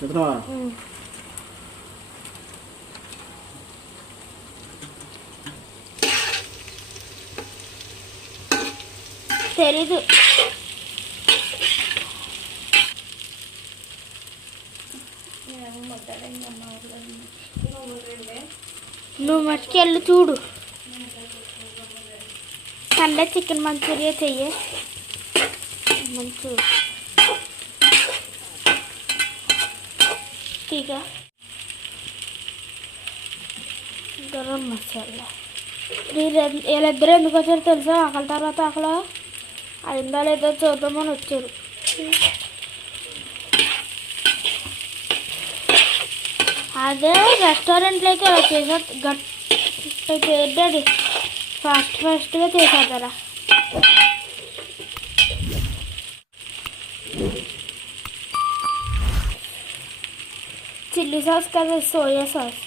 పెడతావా? తెలీదు. నువ్వు మట్టుకెళ్ళి చూడు. సండే చికెన్ మంచూరియా చెయ్యి. మంచూరియా తీగ గరం మసాలా. వీళ్ళిద్దరూ ఎందుకు వచ్చారు తెలుసా? ఆకలి తర్వాత ఆకలి అయిందా లేదో చూద్దామని వచ్చారు. అదే రెస్టారెంట్లోకి అలా చేసా అది ఫాస్ట్గా చేసేస్తారా? చిల్లీ సాస్ కదా, సోయా సాస్.